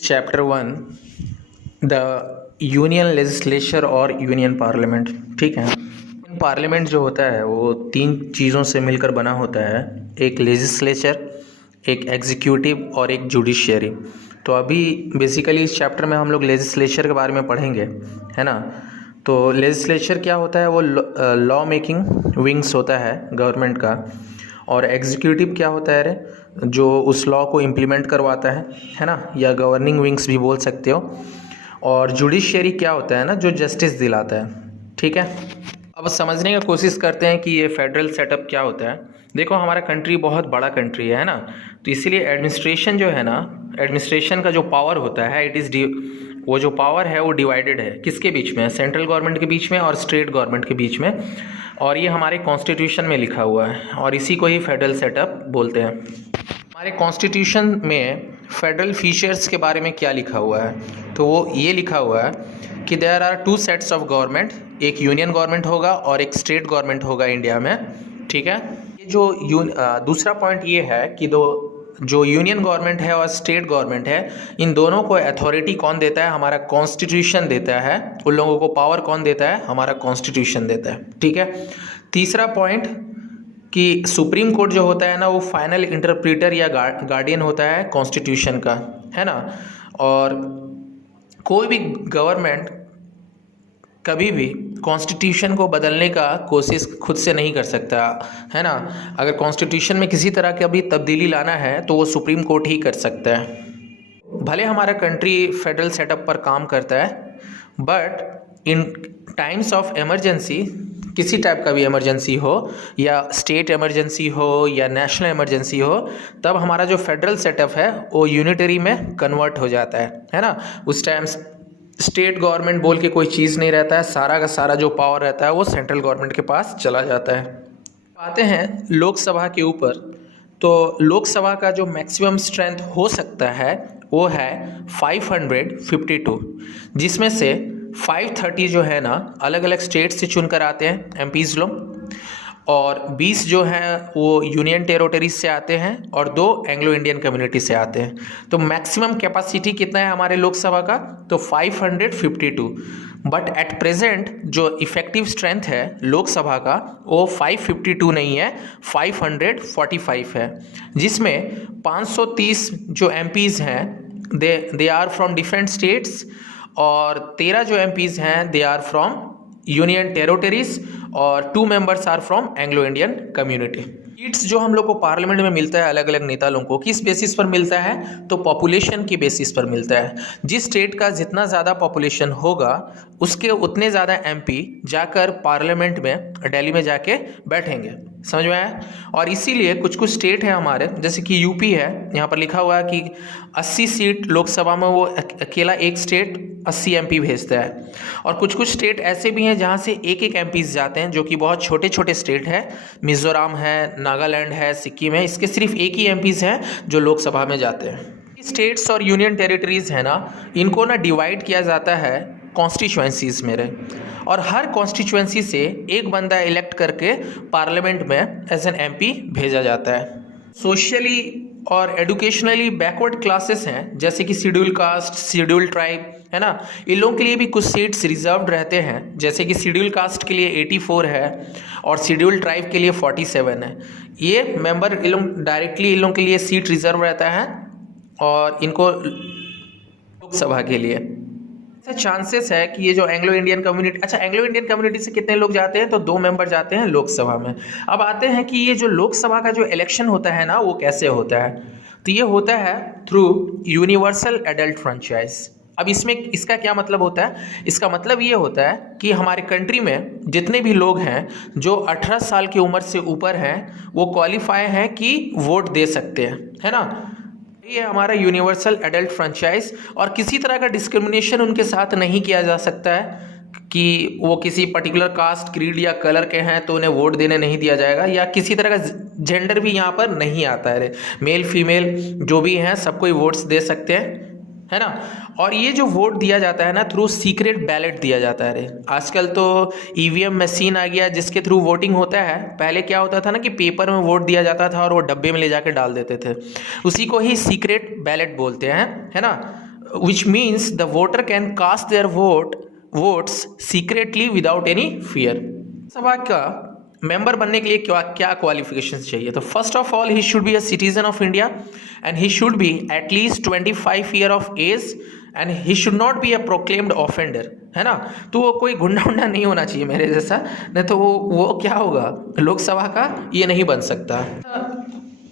Chapter one, the union legislature और union parliament. ठीक है, पार्लियामेंट जो होता है वो तीन चीज़ों से मिलकर बना होता है, एक लेजिस्लेचर, एक एग्जीक्यूटिव और एक जुडिशियरी। तो अभी बेसिकली इस चैप्टर में हम लोग लेजिस्लेचर के बारे में पढ़ेंगे, है ना। तो लेजिस्लेचर क्या होता है, वो लॉ मेकिंग विंग्स होता है गवर्नमेंट का। और एग्जीक्यूटिव क्या होता है रे, जो उस लॉ को इम्प्लीमेंट करवाता है ना, या गवर्निंग विंग्स भी बोल सकते हो। और जुडिशियरी क्या होता है ना, जो जस्टिस दिलाता है। ठीक है, अब समझने की कोशिश करते हैं कि ये फेडरल सेटअप क्या होता है। देखो, हमारा कंट्री बहुत बड़ा कंट्री है ना, तो इसीलिए एडमिनिस्ट्रेशन जो है ना, एडमिनिस्ट्रेशन का जो पावर होता है वो जो पावर है वो डिवाइडेड है किसके बीच में, सेंट्रल गवर्नमेंट के बीच में और स्टेट गवर्नमेंट के बीच में। और ये हमारे कॉन्स्टिट्यूशन में लिखा हुआ है और इसी को ही फेडरल सेटअप बोलते हैं। हमारे कॉन्स्टिट्यूशन में फेडरल फीचर्स के बारे में क्या लिखा हुआ है, तो वो ये लिखा हुआ है कि there are two sets of government, एक यूनियन गवर्नमेंट होगा और एक स्टेट गवर्नमेंट होगा इंडिया में। ठीक है, ये जो दूसरा पॉइंट ये है कि जो यूनियन गवर्नमेंट है और स्टेट गवर्नमेंट है, इन दोनों को अथॉरिटी कौन देता है, हमारा कॉन्स्टिट्यूशन देता है। उन लोगों को पावर कौन देता है, हमारा कॉन्स्टिट्यूशन देता है। ठीक है, तीसरा पॉइंट कि सुप्रीम कोर्ट जो होता है ना, वो फाइनल इंटरप्रीटर या गार्डियन होता है कॉन्स्टिट्यूशन का, है ना। और कोई भी गवर्नमेंट कभी भी कॉन्स्टिट्यूशन को बदलने का कोशिश खुद से नहीं कर सकता, है ना। अगर कॉन्स्टिट्यूशन में किसी तरह की अभी तब्दीली लाना है तो वो सुप्रीम कोर्ट ही कर सकता है। भले हमारा कंट्री फेडरल सेटअप पर काम करता है, but in times of emergency, किसी टाइप का भी इमरजेंसी हो, या स्टेट इमरजेंसी हो या नेशनल इमरजेंसी हो, तब हमारा जो फेडरल सेटअप है वो यूनिटरी में कन्वर्ट हो जाता है ना। उस टाइम स्टेट गवर्नमेंट बोल के कोई चीज़ नहीं रहता है, सारा का सारा जो पावर रहता है वो सेंट्रल गवर्नमेंट के पास चला जाता है। आते हैं लोकसभा के ऊपर, तो लोकसभा का जो मैक्सिमम स्ट्रेंथ हो सकता है वो है 552, जिसमें से 530 जो है ना अलग अलग स्टेट से चुनकर आते हैं एमपीज लोग, और 20 जो हैं वो यूनियन टेरिटरीज से आते हैं और 2 एंग्लो इंडियन कम्युनिटी से आते हैं। तो मैक्सिमम कैपेसिटी कितना है हमारे लोकसभा का, तो 552। बट एट प्रेजेंट जो इफेक्टिव स्ट्रेंथ है लोकसभा का वो 552 नहीं है, 545 है, जिसमें 530 जो एमपीज हैं they are from different states, और 13 जो एमपीज हैं they are from union territories, और 2 members are from Anglo Indian community. Seats जो हम लोग को पार्लियामेंट में मिलता है अलग अलग नेता लोगों को, किस बेसिस पर मिलता है, तो पॉपुलेशन की बेसिस पर मिलता है। जिस स्टेट का जितना ज़्यादा पॉपुलेशन होगा उसके उतने ज़्यादा एमपी जाकर पार्लियामेंट में दिल्ली में जाके बैठेंगे, समझ में आया। और इसीलिए कुछ कुछ स्टेट है हमारे, जैसे कि यूपी है, यहाँ पर लिखा हुआ है कि 80 सीट लोकसभा में वो अकेला एक स्टेट 80 एमपी भेजता है। और कुछ कुछ स्टेट ऐसे भी हैं जहाँ से एक एक एमपीज जाते हैं, जो कि बहुत छोटे छोटे स्टेट है, मिजोरम है, नागालैंड है, सिक्किम है, इसके सिर्फ एक ही एमपीज हैं जो लोकसभा में जाते हैं। स्टेट्स और यूनियन टेरिटरीज है ना, इनको ना डिवाइड किया जाता है कॉन्स्टिट्यूएंसीज में, और हर कॉन्स्टिट्यूएंसी से एक बंदा इलेक्ट करके पार्लियामेंट में एज एन एमपी भेजा जाता है। सोशली और एडुकेशनली बैकवर्ड क्लासेस हैं, जैसे कि शेड्यूल कास्ट, शेड्यूल ट्राइब, है ना, इन लोगों के लिए भी कुछ सीट्स रिजर्व्ड रहते हैं। जैसे कि शेड्यूल कास्ट के लिए 84 है और शेड्यूल ट्राइब के लिए 47 है। ये मेंबर इन लोग डायरेक्टली इन लोगों के लिए सीट रिजर्व रहता है, और इनको लोकसभा के लिए चांसेस है कि ये जो एंग्लो इंडियन कम्युनिटी, अच्छा एंग्लो इंडियन कम्युनिटी से कितने लोग जाते हैं, तो 2 मेंबर जाते हैं लोकसभा में। अब आते हैं कि ये जो लोकसभा का जो इलेक्शन होता है ना वो कैसे होता है, तो ये होता है थ्रू यूनिवर्सल एडल्ट फ्रेंचाइज। अब इसमें इसका क्या मतलब होता है, इसका मतलब ये होता है कि हमारे कंट्री में जितने भी लोग हैं जो 18 साल की उम्र से ऊपर हैं वो क्वालिफाई हैं कि वोट दे सकते हैं, है ना। ये हमारा यूनिवर्सल एडल्ट फ्रेंचाइज, और किसी तरह का डिस्क्रिमिनेशन उनके साथ नहीं किया जा सकता है कि वो किसी पर्टिकुलर कास्ट, क्रीड या कलर के हैं तो उन्हें वोट देने नहीं दिया जाएगा, या किसी तरह का जेंडर भी यहाँ पर नहीं आता है। मेल फीमेल जो भी हैं सबको ही वोट्स दे सकते हैं, है ना। और ये जो वोट दिया जाता है ना थ्रू सीक्रेट बैलेट दिया जाता है। आजकल तो ईवीएम मशीन आ गया जिसके थ्रू वोटिंग होता है। पहले क्या होता था ना कि पेपर में वोट दिया जाता था और वो डब्बे में ले जाके डाल देते थे, उसी को ही सीक्रेट बैलेट बोलते हैं, है ना। which means the voter can cast their votes secretly without any fear. सभा का मेंबर बनने के लिए क्या क्या क्वालिफिकेशंस चाहिए? तो first of all he should be a citizen of India and he should be at least 25 year of age and he should not be a proclaimed offender, है ना। तो वो कोई गुंडा उंडा नहीं होना चाहिए मेरे जैसा, नहीं तो वो क्या होगा, लोकसभा का ये नहीं बन सकता।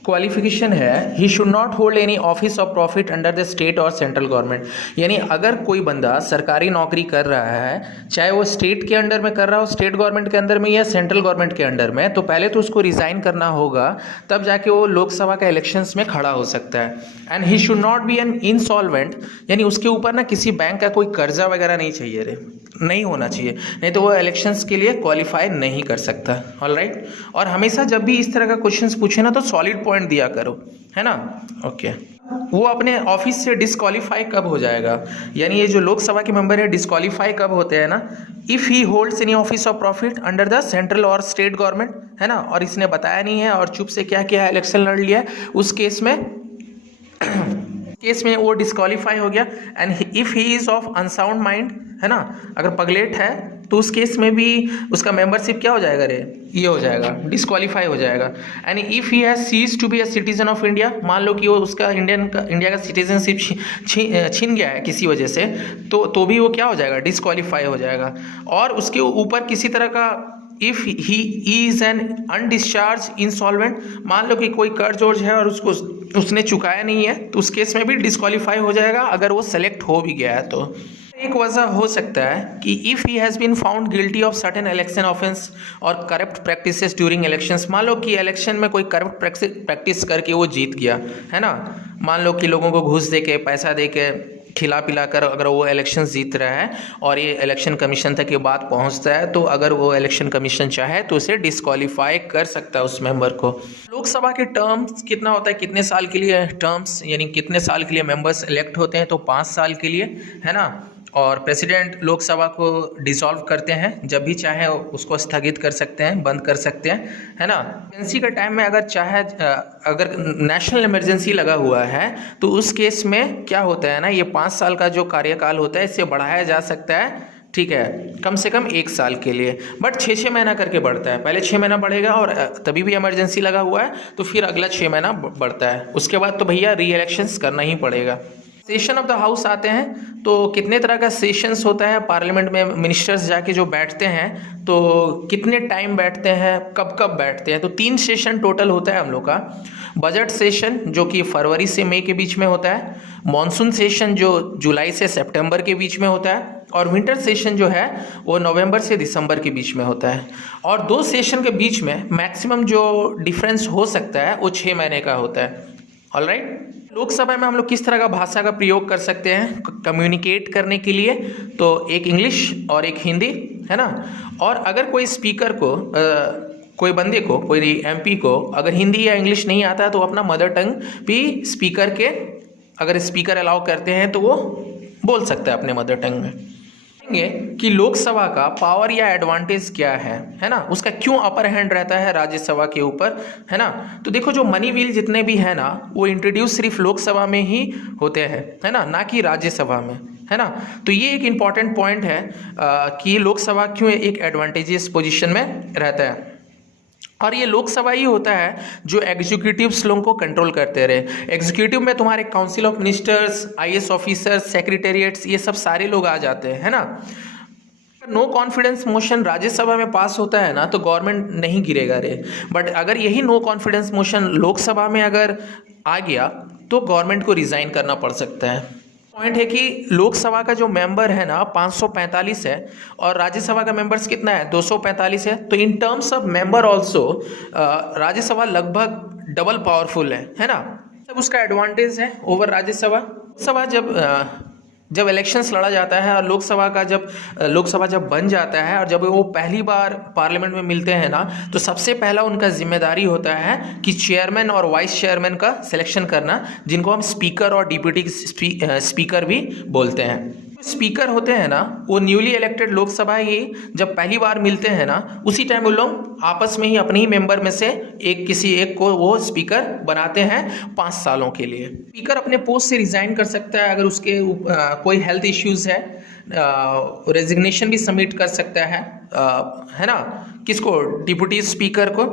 क्वालिफिकेशन है ही should not hold any office of profit under the state और सेंट्रल गवर्नमेंट। यानी अगर कोई बंदा सरकारी नौकरी कर रहा है, चाहे वो स्टेट के अंडर में कर रहा हो, स्टेट गवर्नमेंट के अंदर में या सेंट्रल गवर्नमेंट के अंडर में, तो पहले तो उसको रिज़ाइन करना होगा, तब जाके वो लोकसभा का इलेक्शंस में खड़ा हो सकता है। And he should not be an insolvent, यानी उसके ऊपर ना किसी बैंक का कोई कर्जा वगैरह नहीं चाहिए रे, नहीं होना चाहिए, नहीं तो वो इलेक्शंस के लिए क्वालिफाई नहीं कर सकता। ऑलराइट, और हमेशा जब भी इस तरह का क्वेश्चंस पूछे ना तो सॉलिड पॉइंट दिया करो, है ना। ओके, वो अपने ऑफिस से डिस्क्वालीफाई कब हो जाएगा, यानी ये जो लोकसभा के मेंबर है डिस्क्वालीफाई कब होते हैं ना, if he holds any office of profit under the central और स्टेट गवर्नमेंट, है ना, और इसने बताया नहीं है और चुप से क्या किया, इलेक्शन लड़ लिया, उस केस में वो डिस्क्वालीफाई हो गया। And if he is of unsound mind, है ना, अगर पगलेट है तो उस केस में भी उसका मेंबरशिप क्या हो जाएगा रे, ये हो जाएगा, डिस्क्वालीफाई हो जाएगा। And if he has cease to be a citizen of India, मान लो कि वो उसका इंडिया का सिटीजनशिप छीन गया है किसी वजह से, तो भी वो क्या हो जाएगा, डिस्क्वालीफाई हो जाएगा। और उसके ऊपर किसी तरह का if he is an undischarged insolvent, मान लो कि कोई कर्ज वर्ज है और उसने चुकाया नहीं है, तो उस केस में भी डिस्क्वालीफाई हो जाएगा अगर वो सेलेक्ट हो भी गया है। तो एक वजह हो सकता है कि if he has been found guilty of certain election offence और करप्ट प्रैक्टिसेस ड्यूरिंग इलेक्शंस, मान लो कि इलेक्शन में कोई करप्ट प्रैक्टिस करके वो जीत गया, है ना, मान लो कि लोगों को घूस दे के, पैसा दे के, खिला पिला कर अगर वो इलेक्शन जीत रहा है और ये इलेक्शन कमीशन तक ये बात पहुंचता है, तो अगर वो इलेक्शन कमीशन चाहे तो उसे डिस्क्वालीफाई कर सकता है उस मेंबर को। लोकसभा के टर्म्स कितना होता है, कितने साल के लिए टर्म्स, यानी कितने साल के लिए मेंबर्स इलेक्ट होते हैं, तो 5 साल के लिए, है ना। और प्रेसिडेंट लोकसभा को डिसॉल्व करते हैं, जब भी चाहे उसको स्थगित कर सकते हैं, बंद कर सकते हैं, है ना। इमरजेंसी के टाइम में अगर चाहे, अगर नेशनल इमरजेंसी लगा हुआ है तो उस केस में क्या होता है ना, ये 5 साल का जो कार्यकाल होता है इससे बढ़ाया जा सकता है, ठीक है, कम से कम 1 साल के लिए, बट 6-6 महीना करके बढ़ता है। पहले 6 महीना बढ़ेगा और तभी भी इमरजेंसी लगा हुआ है तो फिर अगला 6 महीना बढ़ता है, उसके बाद तो भैया री इलेक्शंस करना ही पड़ेगा। सेशन ऑफ द हाउस आते हैं तो कितने तरह का सेशंस होता है पार्लियामेंट में, मिनिस्टर्स जाके जो बैठते हैं तो कितने टाइम बैठते हैं, कब कब बैठते हैं, तो 3 सेशन टोटल होता है हम लोग का। बजट सेशन जो कि फरवरी से मई के बीच में होता है, मॉनसून सेशन जो जुलाई से सितंबर के बीच में होता है, और विंटर सेशन जो है वो नवंबर से दिसंबर के बीच में होता है। और 2 सेशन के बीच में मैक्सिमम जो डिफरेंस हो सकता है वो 6 महीने का होता है। ऑलराइट, लोकसभा में हम लोग किस तरह का भाषा का प्रयोग कर सकते हैं कम्युनिकेट करने के लिए, तो एक इंग्लिश और एक हिंदी, है ना। और अगर कोई स्पीकर को कोई बंदे को, कोई एमपी को अगर हिंदी या इंग्लिश नहीं आता है तो अपना मदर टंग भी स्पीकर के, अगर स्पीकर अलाउ करते हैं तो वो बोल सकता है अपने मदर टंग में। कि लोकसभा का पावर या एडवांटेज क्या है ना, उसका क्यों अपर हैंड रहता है राज्यसभा के ऊपर, है ना। तो देखो जो मनी व्हील जितने भी है ना वो इंट्रोड्यूस सिर्फ लोकसभा में ही होते हैं, है ना कि राज्यसभा में, है ना। तो ये एक इम्पॉर्टेंट पॉइंट है कि लोकसभा क्यों एक एडवांटेजियस पोजीशन में रहता है। और ये लोकसभा ही होता है जो एग्जीक्यूटिव्स लोगों को कंट्रोल करते रहे। एग्जीक्यूटिव में तुम्हारे council of ministers, IAS officers, secretariats, ये सब सारे लोग आ जाते हैं, है ना। नो कॉन्फिडेंस मोशन राज्यसभा में पास होता है ना तो गवर्नमेंट नहीं गिरेगा रे, बट अगर यही नो कॉन्फिडेंस मोशन लोकसभा में अगर आ गया तो गवर्नमेंट को रिजाइन करना पड़ सकता है। पॉइंट है कि लोकसभा का जो मेंबर है ना 545 है और राज्यसभा का मेंबर्स कितना है 245 है, तो in terms of member also Rajya Sabha लगभग डबल पावरफुल है ना। तब उसका एडवांटेज है ओवर राज्यसभा। सभा जब इलेक्शंस लड़ा जाता है और लोकसभा जब बन जाता है और जब वो पहली बार पार्लियामेंट में मिलते हैं ना तो सबसे पहला उनका जिम्मेदारी होता है कि चेयरमैन और वाइस चेयरमैन का सिलेक्शन करना, जिनको हम स्पीकर और डिप्यूटी स्पीकर भी बोलते हैं। स्पीकर होते हैं ना, वो न्यूली इलेक्टेड लोकसभा ही जब पहली बार मिलते हैं ना, उसी टाइम वो लोग आपस में ही अपने ही मेंबर में से किसी एक को वो स्पीकर बनाते हैं 5 सालों के लिए। स्पीकर अपने पोस्ट से रिजाइन कर सकता है अगर उसके कोई हेल्थ इश्यूज है, रेजिग्नेशन भी सबमिट कर सकता है ना, किसको, डिप्टी स्पीकर को।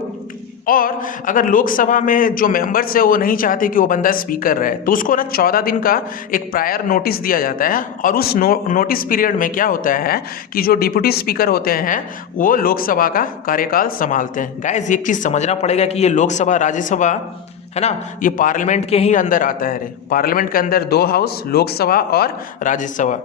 और अगर लोकसभा में जो मेंबर्स है वो नहीं चाहते कि वो बंदा स्पीकर रहे, तो उसको ना 14 दिन का एक प्रायर नोटिस दिया जाता है। और उस नोटिस पीरियड में क्या होता है कि जो डिप्टी स्पीकर होते हैं वो लोकसभा का कार्यकाल संभालते हैं। गाइस एक चीज़ समझना पड़ेगा कि ये लोकसभा राज्यसभा है ना, ये पार्लियामेंट के ही अंदर आता है रे। पार्लियामेंट के अंदर 2 हाउस, लोकसभा और राज्यसभा।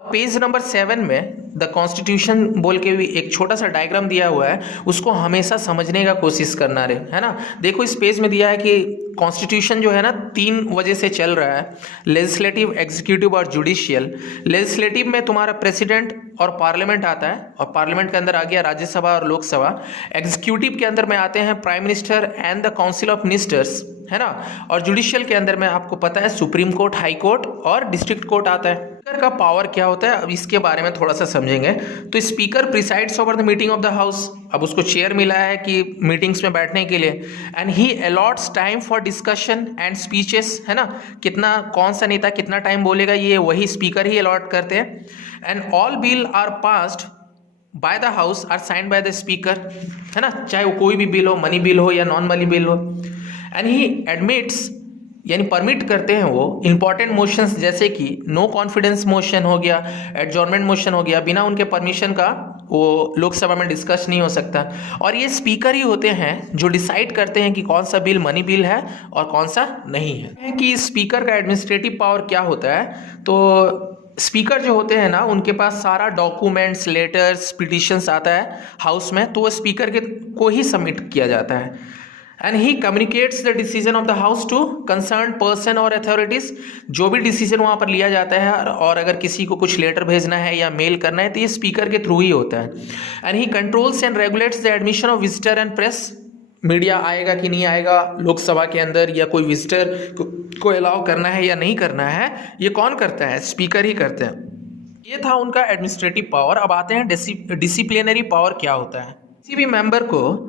पेज नंबर 7 में द कॉन्स्टिट्यूशन बोल के भी एक छोटा सा डायग्राम दिया हुआ है, उसको हमेशा समझने का कोशिश करना रे, है ना। देखो इस पेज में दिया है कि कॉन्स्टिट्यूशन जो है ना 3 वजह से चल रहा है, लेजिस्लेटिव, एग्जीक्यूटिव और जुडिशियल। लेजिस्लेटिव में तुम्हारा प्रेसिडेंट और पार्लियामेंट आता है, और पार्लियामेंट के अंदर आ गया राज्यसभा और लोकसभा। एग्जीक्यूटिव के अंदर में आते हैं prime minister and the council of ministers, है ना। और जुडिशियल के अंदर में आपको पता है सुप्रीम कोर्ट, हाई कोर्ट और डिस्ट्रिक्ट कोर्ट आता है। स्पीकर का पावर क्या होता है, अब इसके बारे में थोड़ा सा समझेंगे। तो speaker presides over the meeting of the house. अब उसको चेयर मिला है कि मीटिंग्स में बैठने के लिए। And he a lots time for discussion and speeches, है ना, कितना कौन सा नेता कितना टाइम बोलेगा ये वही स्पीकर ही अलॉट करते हैं। And all bill are passed by the house are signed by the speaker, है ना, चाहे वो कोई भी बिल हो, मनी बिल हो या नॉन मनी बिल हो। एंड ही एडमिट्स, यानी परमिट करते हैं वो इंपॉर्टेंट मोशंस, जैसे कि नो कॉन्फिडेंस मोशन हो गया, एडजॉर्नमेंट मोशन हो गया, बिना उनके परमिशन का वो लोकसभा में डिस्कस नहीं हो सकता। और ये स्पीकर ही होते हैं जो डिसाइड करते हैं कि कौन सा बिल मनी बिल है और कौन सा नहीं है। कि स्पीकर का एडमिनिस्ट्रेटिव पावर क्या होता है, तो स्पीकर जो होते हैं ना उनके पास सारा डॉक्यूमेंट्स, लेटर्स, पिटिशंस आता है हाउस में, तो वो स्पीकर के को ही सबमिट किया जाता है। And he communicates the decision of the house to concern person और अथॉरिटीज। जो भी डिसीजन वहाँ पर लिया जाता है, और अगर किसी को कुछ लेटर भेजना है या मेल करना है तो ये स्पीकर के थ्रू ही होता है। And he controls and regulates the admission of visitor and press. Media आएगा कि नहीं आएगा लोकसभा के अंदर, या कोई विजिटर को अलाउ करना है या नहीं करना है, ये कौन करता है, स्पीकर ही करते हैं। ये था उनका एडमिनिस्ट्रेटिव पावर। अब आते हैं डिसिप्लिनरी पावर क्या होता है। किसी भी मेंबर को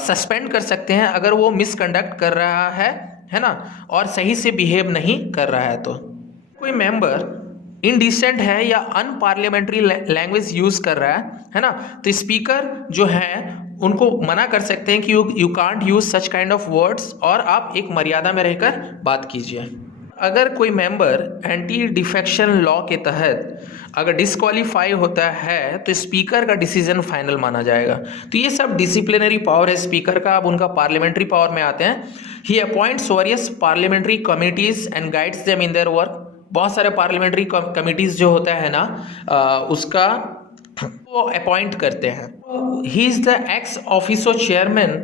सस्पेंड कर सकते हैं अगर वो मिसकंडक्ट कर रहा है ना, और सही से बिहेव नहीं कर रहा है। तो कोई मेंबर इनडिसेंट है या अनपार्लियामेंट्री लैंग्वेज यूज कर रहा है ना, तो स्पीकर जो है उनको मना कर सकते हैं कि you can't use such kind of words, और आप एक मर्यादा में रहकर बात कीजिए। अगर कोई मेंबर एंटी डिफेक्शन लॉ के तहत अगर डिस्क्वालीफाई होता है तो स्पीकर का डिसीजन फाइनल माना जाएगा। तो ये सब डिसिप्लिनरी पावर है स्पीकर का। अब उनका पार्लियामेंट्री पावर में आते हैं। He appoints various parliamentary committees and guides them in their work. बहुत सारे पार्लियामेंट्री कमिटीज जो होता है ना उसका वो अपॉइंट करते हैं। He is the x officio chairman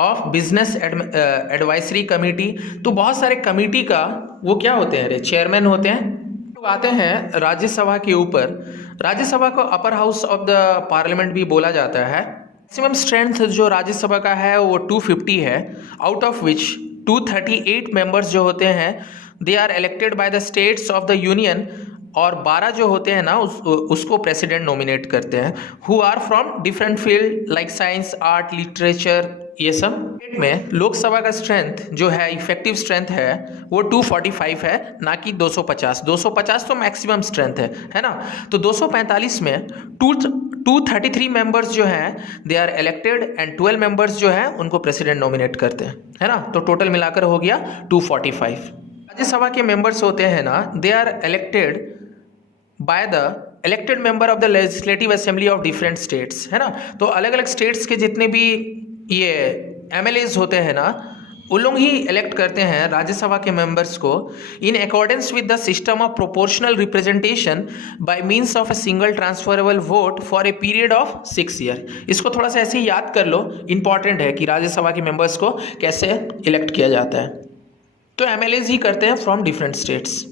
of business advisory committee. तो बहुत सारे कमेटी का वो क्या होते हैं, चेयरमैन होते हैं। तो आते हैं राज्यसभा के ऊपर। राज्यसभा को upper house of the parliament भी बोला जाता है। मैक्सिमम स्ट्रेंथ जो राज्यसभा का है वो 250 है, आउट ऑफ विच 238 मेंबर्स जो होते हैं they are elected by the states of the union, और 12 जो होते हैं ना उसको प्रेसिडेंट नॉमिनेट करते हैं, who are from different field like science, art, literature, ये सब। में लोकसभा का स्ट्रेंथ जो है, इफेक्टिव स्ट्रेंथ है वो 245 है, ना कि 250। 250 तो मैक्सिमम स्ट्रेंथ है ना। तो 245 में 233 मेंबर्स जो हैं they are elected and 12 members जो हैं उनको प्रेसिडेंट नॉमिनेट करते हैं, है ना। तो टोटल मिलाकर हो गया 245। राज्यसभा के मेंबर्स होते हैं ना, they are elected by the elected member of the legislative assembly of different states, है ना। तो अलग अलग स्टेट्स के जितने भी ये एमएलएज होते हैं ना उन लोग ही इलेक्ट करते हैं राज्यसभा के मेंबर्स को in accordance with the system of proportional representation by means of a single transferable vote for a period of 6 year. इसको थोड़ा सा ऐसे ही याद कर लो, इंपॉर्टेंट है कि राज्यसभा के मेंबर्स को कैसे इलेक्ट किया जाता है। तो एमएलएज ही करते हैं फ्रॉम डिफरेंट स्टेट्स।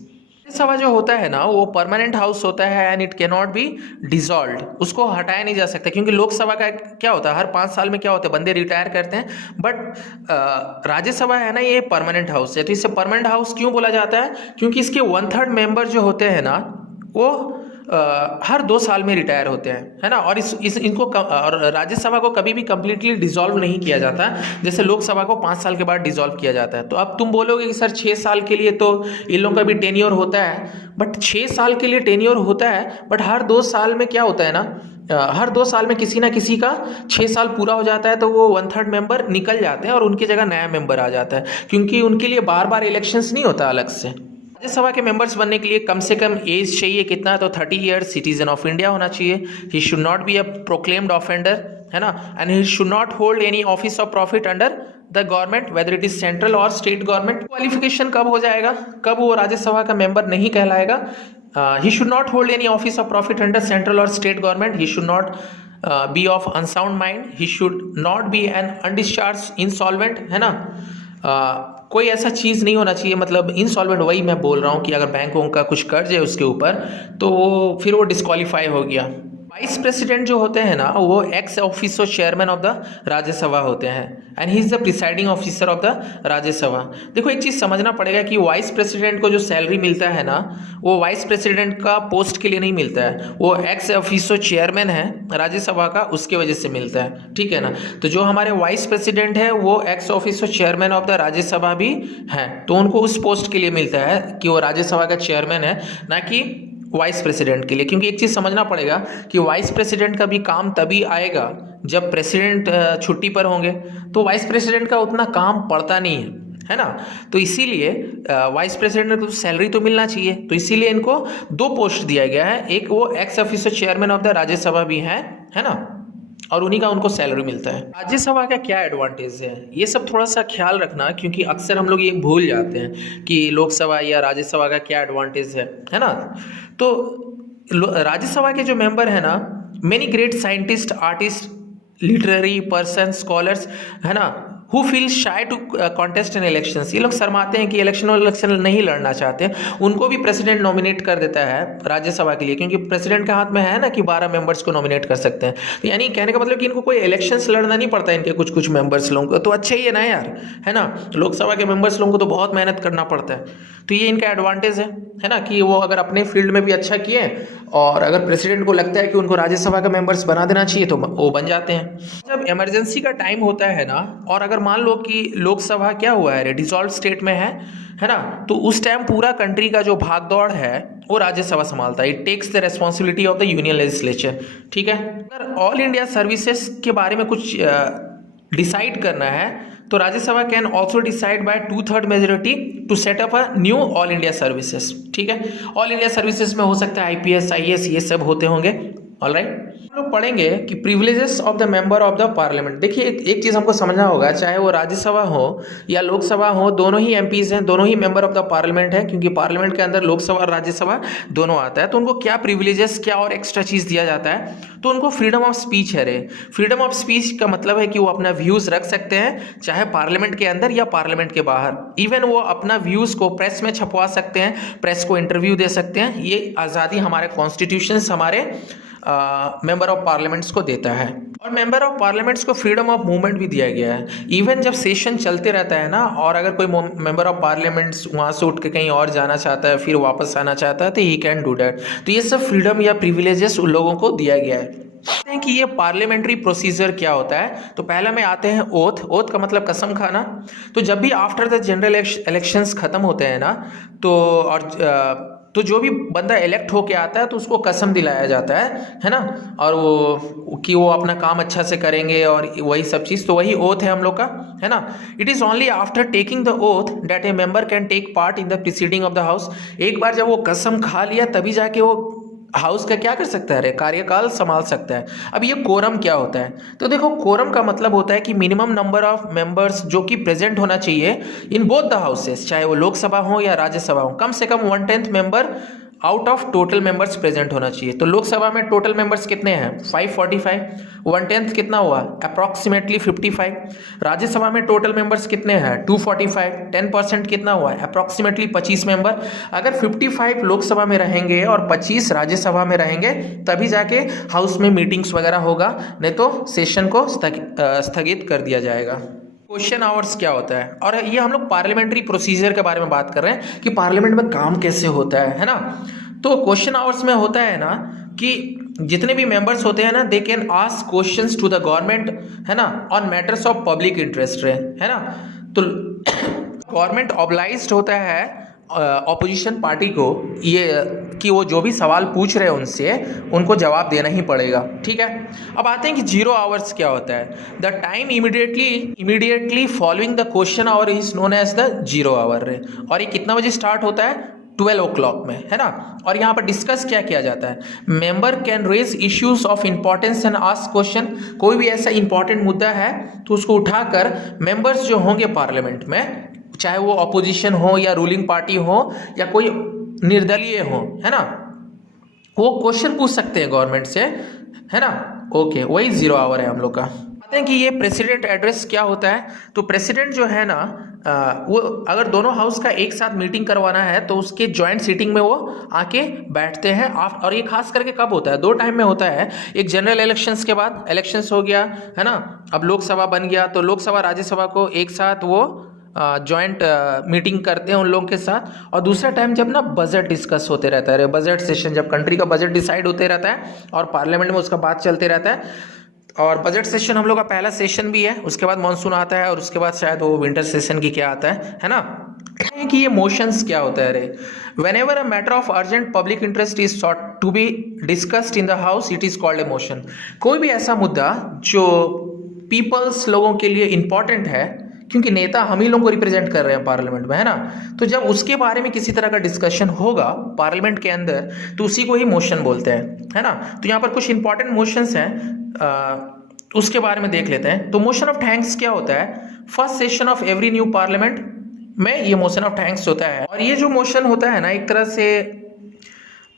राज्यसभा जो होता है ना वो परमानेंट हाउस होता है and it can not be dissolved. उसको हटाया नहीं जा सकता, क्योंकि लोकसभा का क्या होता है हर 5 साल में क्या होता है बंदे रिटायर करते हैं, बट राज्यसभा है ना ये परमानेंट हाउस है। तो इसे परमानेंट हाउस क्यों बोला जाता है, क्योंकि इसके 1/3 मेंबर जो होते हैं ना वो हर 2 साल में रिटायर होते हैं, है ना। और इनको और राज्यसभा को कभी भी कंप्लीटली डिसॉल्व नहीं किया जाता, जैसे लोकसभा को 5 साल के बाद डिसॉल्व किया जाता है। तो अब तुम बोलोगे कि सर 6 साल के लिए तो इन लोगों का भी टेन्योर होता है, बट 6 साल के लिए टेन्योर होता है, बट हर 2 साल में क्या होता है ना, हर 2 साल में किसी ना किसी का 6 साल पूरा हो जाता है, तो वो 1/3 मेंबर निकल जाते हैं और उनकी जगह नया मेंबर आ जाता है, क्योंकि उनके लिए बार बार इलेक्शंस नहीं होता अलग से। राज्यसभा के मेंबर्स बनने के लिए कम से कम एज चाहिए कितना, तो 30 ईयर्स, सिटीजन ऑफ इंडिया होना चाहिए, ही should not be a proclaimed offender, है ना, and he should not hold any office of profit under the government whether it is central और स्टेट गवर्नमेंट। क्वालिफिकेशन कब हो जाएगा, कब वो राज्यसभा का मेंबर नहीं कहलाएगा, he should not hold any office of profit under central और state government, he should not be of unsound mind, he should not be an undischarged insolvent, है ना, कोई ऐसा चीज़ नहीं होना चाहिए, मतलब इंसॉल्वेंट वही मैं बोल रहा हूँ कि अगर बैंकों का कुछ कर्ज है उसके ऊपर, तो वो फिर वो डिस्क्वालीफाई हो गया। वाइस प्रेसिडेंट जो होते हैं ना, वो x officer chairman of the Rajya Sabha होते हैं, and he is the presiding officer of the Rajya Sabha. देखो एक चीज़ समझना पड़ेगा कि वाइस प्रेसिडेंट को जो सैलरी मिलता है ना, वो वाइस प्रेसिडेंट का पोस्ट के लिए नहीं मिलता है, वो एक्स ऑफिसर चेयरमैन है राज्यसभा का, उसके वजह से मिलता है, ठीक है ना। तो जो हमारे वाइस प्रेसिडेंट है वो x officer chairman of the Rajya Sabha भी हैं, तो उनको उस पोस्ट के लिए मिलता है कि वो राज्यसभा का चेयरमैन है, ना कि वाइस प्रेसिडेंट के लिए। क्योंकि एक चीज़ समझना पड़ेगा कि वाइस प्रेसिडेंट का भी काम तभी आएगा जब प्रेसिडेंट छुट्टी पर होंगे, तो वाइस प्रेसिडेंट का उतना काम पड़ता नहीं है ना। तो इसीलिए वाइस प्रेसिडेंट को सैलरी तो मिलना चाहिए, तो इसीलिए इनको 2 पोस्ट दिया गया है, एक वो x officer chairman of the Rajya Sabha भी है ना, और उन्हीं का उनको सैलरी मिलता है। राज्यसभा का क्या एडवांटेज है, ये सब थोड़ा सा ख्याल रखना, क्योंकि अक्सर हम लोग ये भूल जाते हैं कि लोकसभा या राज्यसभा का क्या एडवांटेज है ना। तो राज्यसभा के जो मेंबर है ना, many great scientist, artist, literary person, scholars, है ना, who feel shy to contest in elections, ये लोग शर्माते हैं कि इलेक्शन नहीं लड़ना चाहते, उनको भी प्रेसिडेंट नॉमिनेट कर देता है राज्यसभा के लिए, क्योंकि प्रेसिडेंट के हाथ में है ना कि 12 मेंबर्स को नॉमिनेट कर सकते हैं। तो यानी कहने का मतलब कि इनको कोई इलेक्शंस लड़ना नहीं पड़ता इनके कुछ मेंबर्स लोगों को, तो अच्छा ही है ना यार, है ना। लोकसभा के मेंबर्स लोगों को तो बहुत मेहनत करना पड़ता है, तो ये इनका एडवांटेज है ना, कि वो अगर अपने फील्ड में भी अच्छा किए और अगर प्रेसिडेंट को लगता है कि उनको राज्यसभा का मेंबर्स बना देना चाहिए तो वो बन जाते हैं। जब इमरजेंसी का टाइम होता है ना, और अगर मान लो कि लोकसभा क्या हुआ है, डिसॉल्व स्टेट में है ना, तो उस टाइम पूरा कंट्री का जो भाग दौड़ है वो राज्यसभा संभालता है, it takes the responsibility of the union legislature, ठीक है। अगर ऑल इंडिया सर्विसेज के बारे में कुछ डिसाइड करना है, तो Rajya Sabha can also decide by 2/3 majority to set up a new all India services, ठीक है। ऑल इंडिया सर्विसेज में हो सकता है IPS IAS ये सब होते होंगे, ऑलराइट। हम लोग पढ़ेंगे कि privileges of the member of the parliament. देखिए एक चीज़ हमको समझना होगा, चाहे वो राज्यसभा हो या लोकसभा हो, दोनों ही MPs हैं, दोनों ही मेंबर ऑफ द पार्लियामेंट है, क्योंकि पार्लियामेंट के अंदर लोकसभा और राज्यसभा दोनों आता है। तो उनको क्या प्रिविलेजेस, क्या और एक्स्ट्रा चीज़ दिया जाता है, तो उनको फ्रीडम ऑफ स्पीच है रे। फ्रीडम ऑफ स्पीच का मतलब है कि वो अपना व्यूज़ रख सकते हैं, चाहे पार्लियामेंट के अंदर या पार्लियामेंट के बाहर। इवन वो अपना व्यूज़ को प्रेस में छपवा सकते हैं, प्रेस को इंटरव्यू दे सकते हैं। ये आज़ादी हमारे कॉन्स्टिट्यूशन हमारे मेंबर ऑफ पार्लियामेंट्स को देता है। और मेंबर ऑफ पार्लियामेंट्स को फ्रीडम ऑफ मूवमेंट भी दिया गया है। इवन जब सेशन चलते रहता है ना, और अगर कोई मेंबर ऑफ पार्लियामेंट्स वहाँ से उठ के कहीं और जाना चाहता है, फिर वापस आना चाहता है, तो ही कैन डू डैट। तो ये सब फ्रीडम या प्रिविलेजेस उन लोगों को दिया गया है। कि ये पार्लियामेंट्री प्रोसीजर क्या होता है, तो पहले में आते हैं ओथ का मतलब कसम खाना। तो जब भी आफ्टर द जनरल इलेक्शंस खत्म होते हैं ना, तो जो भी बंदा इलेक्ट होके आता है तो उसको कसम दिलाया जाता है ना, और वो कि वो अपना काम अच्छा से करेंगे और वही सब चीज़, तो वही ओथ है हम लोग का, है ना। It is only after taking the oath that a member can take part in the proceeding of the house. एक बार जब वो कसम खा लिया तभी जाके वो हाउस का क्या कर सकता है, कार्यकाल संभाल सकता है। अब ये कोरम क्या होता है, तो देखो कोरम का मतलब होता है कि मिनिमम नंबर ऑफ मेंबर्स जो कि प्रेजेंट होना चाहिए इन बोथ द हाउसेस, चाहे वो लोकसभा हो या राज्यसभा हो, कम से कम 1/10 member out of total members present होना चाहिए। तो लोकसभा में टोटल मेंबर्स कितने हैं 545, 1/10 कितना हुआ अप्रॉक्सीमेटली 55। राज्यसभा में टोटल मेंबर्स कितने हैं 245, 10% कितना हुआ अप्रॉक्सीमेटली 25 मेंबर। अगर 55 लोकसभा में रहेंगे और 25 राज्यसभा में रहेंगे तभी जाके हाउस में मीटिंग्स वगैरह होगा, नहीं तो सेशन को स्थगित कर दिया जाएगा। क्वेश्चन आवर्स क्या होता है, और ये हम लोग पार्लियामेंट्री प्रोसीजर के बारे में बात कर रहे हैं कि पार्लियामेंट में काम कैसे होता है ना। तो क्वेश्चन आवर्स में होता है ना कि जितने भी मेंबर्स होते हैं ना, they can ask questions to the government, है ना, on matters of public interest, है ना। तो गवर्नमेंट ऑब्लाइज्ड होता है ऑपोजिशन पार्टी को ये कि वो जो भी सवाल पूछ रहे हैं उनसे उनको जवाब देना ही पड़ेगा, ठीक है। अब आते हैं कि 0 आवर्स क्या होता है। The time immediately following the question hour is known as the 0 hour, और ये कितना बजे स्टार्ट होता है, 12 o'clock में, है ना। और यहाँ पर डिस्कस क्या किया जाता है, member can raise issues of importance and ask question. कोई भी ऐसा इंपॉर्टेंट मुद्दा है तो उसको उठाकर मेंबर्स जो होंगे पार्लियामेंट में, चाहे वो ऑपोजिशन हो या रूलिंग पार्टी हो या कोई निर्दलीय हो, है ना, वो क्वेश्चन पूछ सकते हैं गवर्नमेंट से, है ना। ओके, वही 0 आवर है हम लोग का। आते हैं कि ये प्रेसिडेंट एड्रेस क्या होता है। तो प्रेसिडेंट जो है ना, वो अगर दोनों हाउस का एक साथ मीटिंग करवाना है तो उसके जॉइंट सीटिंग में वो आके बैठते हैं। और ये खास करके कब होता है, 2 टाइम में होता है। एक जनरल इलेक्शंस के बाद, इलेक्शंस हो गया, है ना, अब लोकसभा बन गया तो लोकसभा राज्यसभा को एक साथ वो जॉइंट मीटिंग करते हैं उन लोगों के साथ। और दूसरा टाइम जब ना बजट डिस्कस होते रहता है, बजट सेशन, जब कंट्री का बजट डिसाइड होते रहता है और पार्लियामेंट में उसका बात चलते रहता है। और बजट सेशन हम लोग का पहला सेशन भी है, उसके बाद मानसून आता है और उसके बाद शायद वो विंटर सेशन की क्या आता है ना। कि ये मोशंस क्या होता है रे, whenever a matter of urgent public interest is sought to be discussed in the house, it is called a motion. कोई भी ऐसा मुद्दा जो पीपल्स लोगों के लिए इंपॉर्टेंट है, क्योंकि नेता हम ही लोगों को रिप्रेजेंट कर रहे हैं पार्लियामेंट में, है ना, तो जब उसके बारे में किसी तरह का डिस्कशन होगा पार्लियामेंट के अंदर तो उसी को ही मोशन बोलते हैं, है ना। तो यहाँ पर कुछ इंपॉर्टेंट मोशंस हैं, उसके बारे में देख लेते हैं। तो मोशन ऑफ थैंक्स क्या होता है, first session of every new parliament में ये मोशन ऑफ थैंक्स होता है। और ये जो मोशन होता है ना, एक तरह से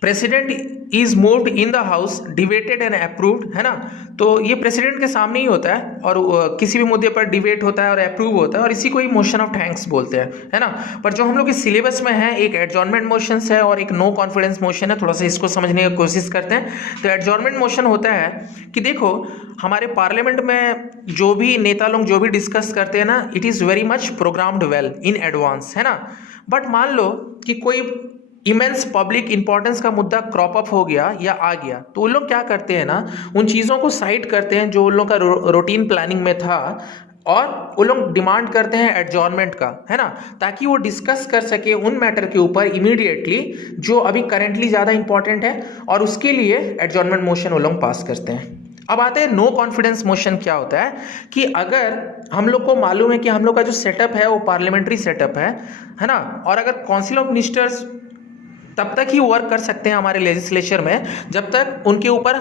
president is moved in the house, debated and approved, है ना। तो ये प्रेसिडेंट के सामने ही होता है और किसी भी मुद्दे पर डिबेट होता है और अप्रूव होता है, और इसी को ही मोशन ऑफ थैंक्स बोलते हैं, है ना। पर जो हम लोग के सिलेबस में है, एक एडजॉर्नमेंट मोशन है और एक नो कॉन्फिडेंस मोशन है। थोड़ा सा इसको समझने की कोशिश करते हैं। तो एडजॉर्नमेंट मोशन होता है कि देखो हमारे पार्लियामेंट में जो भी नेता लोग जो भी डिस्कस करते हैं ना, it is very much programmed well in advance, है ना। बट मान लो कि कोई इमेंस पब्लिक इंपॉर्टेंस का मुद्दा क्रॉप अप हो गया या आ गया, तो उन लोग क्या करते हैं ना, उन चीज़ों को साइड करते हैं जो उन लोग का रूटीन प्लानिंग में था, और वो लोग डिमांड करते हैं एडजॉर्नमेंट का, है ना, ताकि वो डिस्कस कर सके उन मैटर के ऊपर इमीडिएटली जो अभी करेंटली ज़्यादा इंपॉर्टेंट है, और उसके लिए एडजॉर्नमेंट मोशन वो लोग पास करते हैं। अब आते हैं नो कॉन्फिडेंस मोशन क्या होता है, कि अगर हम लोग को मालूम है कि हम लोग का जो सेटअप है वो पार्लियामेंट्री सेटअप है ना, और अगर काउंसिल ऑफ मिनिस्टर्स तब तक ही वर्क कर सकते हैं हमारे लेजिस्लेचर में जब तक उनके ऊपर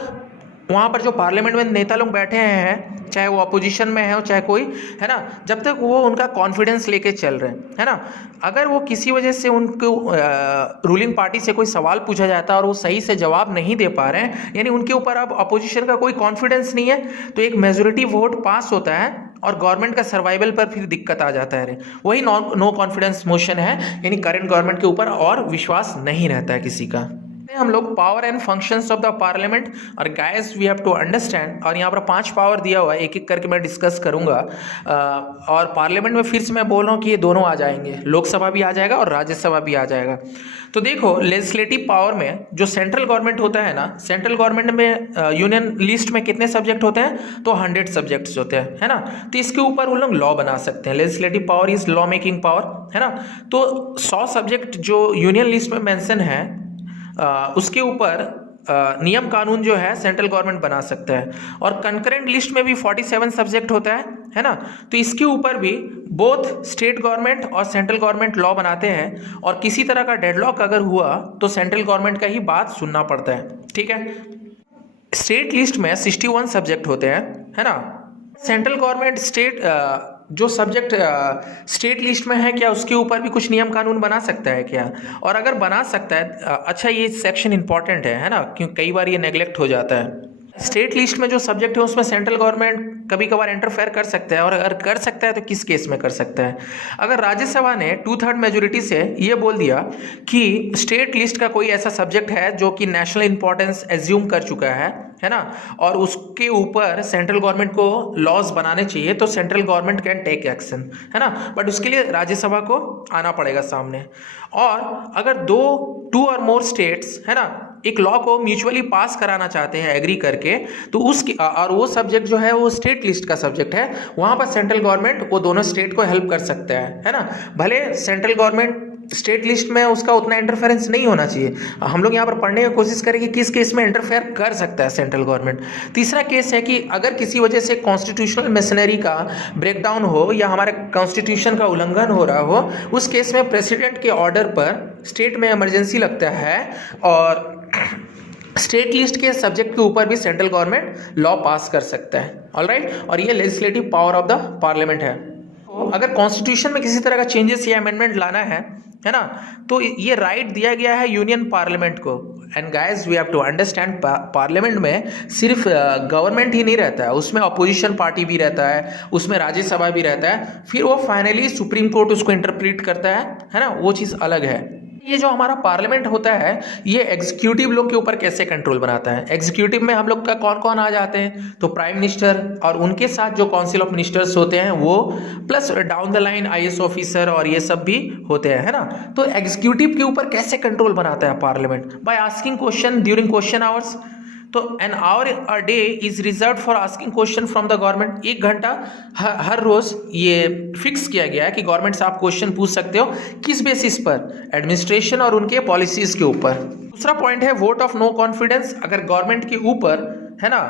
वहाँ पर जो पार्लियामेंट में नेता लोग बैठे हैं, चाहे वो अपोजिशन में है चाहे कोई, है ना, जब तक वो उनका कॉन्फिडेंस लेके चल रहे हैं, है ना। अगर वो किसी वजह से उनको रूलिंग पार्टी से कोई सवाल पूछा जाता है और वो सही से जवाब नहीं दे पा रहे हैं, यानी उनके ऊपर अब अपोजिशन का कोई कॉन्फिडेंस नहीं है, तो एक मेजोरिटी वोट पास होता है और गवर्नमेंट का सर्वाइवल पर फिर दिक्कत आ जाता है। वही नो कॉन्फिडेंस मोशन है, यानी करंट गवर्नमेंट के ऊपर और विश्वास नहीं रहता है किसी का। हम लोग power and functions of the parliament, और guys we have to understand, और यहाँ पर 5 पावर दिया हुआ है, एक एक करके मैं डिस्कस करूंगा। और पार्लियामेंट में फिर से मैं बोल रहा हूँ कि ये दोनों आ जाएंगे, लोकसभा भी आ जाएगा और राज्यसभा भी आ जाएगा। तो देखो लेजिस्लेटिव पावर में जो सेंट्रल गवर्नमेंट होता है ना, सेंट्रल गवर्नमेंट में यूनियन लिस्ट में कितने सब्जेक्ट होते हैं, तो 100 सब्जेक्ट्स होते हैं, है ना। तो इसके ऊपर वो लोग लॉ बना सकते हैं। Legislative power is law making power, है ना। तो 100 सब्जेक्ट जो यूनियन लिस्ट में मेंशन है उसके ऊपर नियम कानून जो है सेंट्रल गवर्नमेंट बना सकता है। और कंकरेंट लिस्ट में भी 47 सब्जेक्ट होता है ना। तो इसके ऊपर भी बोथ स्टेट गवर्नमेंट और सेंट्रल गवर्नमेंट लॉ बनाते हैं, और किसी तरह का डेडलॉक अगर हुआ तो सेंट्रल गवर्नमेंट का ही बात सुनना पड़ता है, ठीक है। स्टेट लिस्ट में 61 सब्जेक्ट होते हैं, है ना। सेंट्रल गवर्नमेंट स्टेट जो सब्जेक्ट स्टेट लिस्ट में है, क्या उसके ऊपर भी कुछ नियम कानून बना सकता है क्या, और अगर बना सकता है, अच्छा ये सेक्शन इंपॉर्टेंट है ना, क्योंकि कई बार ये नेग्लेक्ट हो जाता है। स्टेट लिस्ट में जो सब्जेक्ट है उसमें सेंट्रल गवर्नमेंट कभी कभार इंटरफेयर कर सकता है, और अगर कर सकता है तो किस केस में कर सकता है। अगर राज्यसभा ने 2/3 मेजोरिटी से ये बोल दिया कि स्टेट लिस्ट का कोई ऐसा सब्जेक्ट है जो कि नेशनल इंपॉर्टेंस एज्यूम कर चुका है है ना, और उसके ऊपर सेंट्रल गवर्नमेंट को लॉज बनाने चाहिए, तो central government can take action, है ना, बट उसके लिए राज्यसभा को आना पड़ेगा सामने। और अगर टू और मोर स्टेट्स, है ना, एक लॉ को म्यूचुअली पास कराना चाहते हैं एग्री करके, तो और वो सब्जेक्ट जो है वो स्टेट लिस्ट का सब्जेक्ट है, वहां पर सेंट्रल गवर्नमेंट वो दोनों स्टेट को हेल्प कर सकता है ना। भले सेंट्रल गवर्नमेंट स्टेट लिस्ट में उसका उतना इंटरफेरेंस नहीं होना चाहिए, हम लोग यहाँ पर पढ़ने की कोशिश करेंगे किस केस में इंटरफेयर कर सकता है सेंट्रल गवर्नमेंट। तीसरा केस है कि अगर किसी वजह से कॉन्स्टिट्यूशनल मशीनरी का ब्रेकडाउन हो या हमारे कॉन्स्टिट्यूशन का उल्लंघन हो रहा हो, उस केस में प्रेसिडेंट के ऑर्डर पर स्टेट में इमरजेंसी लगता है और स्टेट लिस्ट के सब्जेक्ट के ऊपर भी सेंट्रल गवर्नमेंट लॉ पास कर सकता है। ऑलराइट, और ये legislative power of the parliament है। अगर कॉन्स्टिट्यूशन में किसी तरह का चेंजेस या अमेंडमेंट लाना है ना, तो ये राइट दिया गया है यूनियन पार्लियामेंट को। And guys we have to understand, parliament में सिर्फ गवर्नमेंट ही नहीं रहता है, उसमें अपोजिशन पार्टी भी रहता है, उसमें राज्यसभा भी रहता है, फिर वो फाइनली सुप्रीम कोर्ट उसको इंटरप्रेट करता है ना, वो चीज़ अलग है। ये जो हमारा पार्लियामेंट होता है ये एग्जीक्यूटिव लोग के ऊपर कैसे कंट्रोल बनाता है। एग्जीक्यूटिव में हम लोग का कौन कौन आ जाते हैं, तो प्राइम मिनिस्टर और उनके साथ जो काउंसिल ऑफ मिनिस्टर्स होते हैं वो, plus down the line IAS officer और ये सब भी होते हैं, है ना। तो एग्जीक्यूटिव के ऊपर कैसे कंट्रोल बनाता है parliament, by asking question during question hours. तो an hour a day is reserved for asking question from the government. 1 घंटा हर रोज ये फिक्स किया गया है कि गवर्नमेंट से आप क्वेश्चन पूछ सकते हो, किस बेसिस पर, एडमिनिस्ट्रेशन और उनके पॉलिसीज के ऊपर। दूसरा पॉइंट है वोट ऑफ नो कॉन्फिडेंस। अगर गवर्नमेंट के ऊपर, है ना,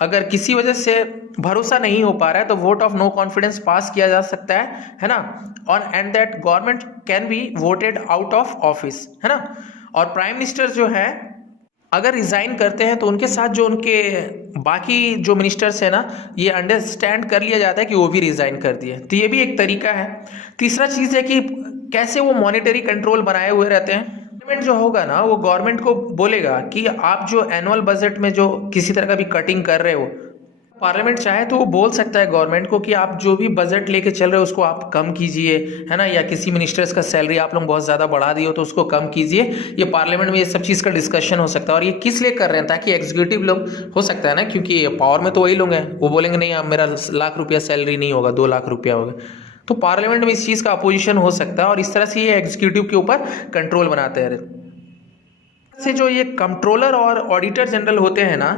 अगर किसी वजह से भरोसा नहीं हो पा रहा है तो वोट ऑफ नो कॉन्फिडेंस पास किया जा सकता है ना, और and that government can be voted out of office, है ना। और प्राइम मिनिस्टर जो है अगर रिज़ाइन करते हैं तो उनके साथ जो उनके बाकी जो मिनिस्टर्स हैं ना, ये अंडरस्टैंड कर लिया जाता है कि वो भी रिज़ाइन कर दिए, तो ये भी एक तरीका है। तीसरा चीज़ है कि कैसे वो मॉनेटरी कंट्रोल बनाए हुए रहते हैं। गवर्नमेंट जो होगा ना वो गवर्नमेंट को बोलेगा कि आप जो एनुअल बजट में जो किसी तरह का भी कटिंग कर रहे हो, पार्लियामेंट चाहे तो वो बोल सकता है गवर्नमेंट को कि आप जो भी बजट लेके चल रहे हो उसको आप कम कीजिए, है ना, या किसी मिनिस्टर्स का सैलरी आप लोग बहुत ज़्यादा बढ़ा दिए हो तो उसको कम कीजिए। ये पार्लियामेंट में ये सब चीज़ का डिस्कशन हो सकता है। और ये किस लिए कर रहे हैं, ताकि एग्जीक्यूटिव लोग, हो सकता है ना, क्योंकि पावर में तो वही लोग हैं, वो बोलेंगे नहीं अब मेरा ₹1,00,000 सैलरी नहीं होगा, ₹2,00,000 होगा, तो पार्लियामेंट में इस चीज़ का अपोजिशन हो सकता है और इस तरह से ये एग्जीक्यूटिव के ऊपर कंट्रोल बनाते हैं। से जो ये कंट्रोलर और ऑडिटर जनरल होते हैं ना,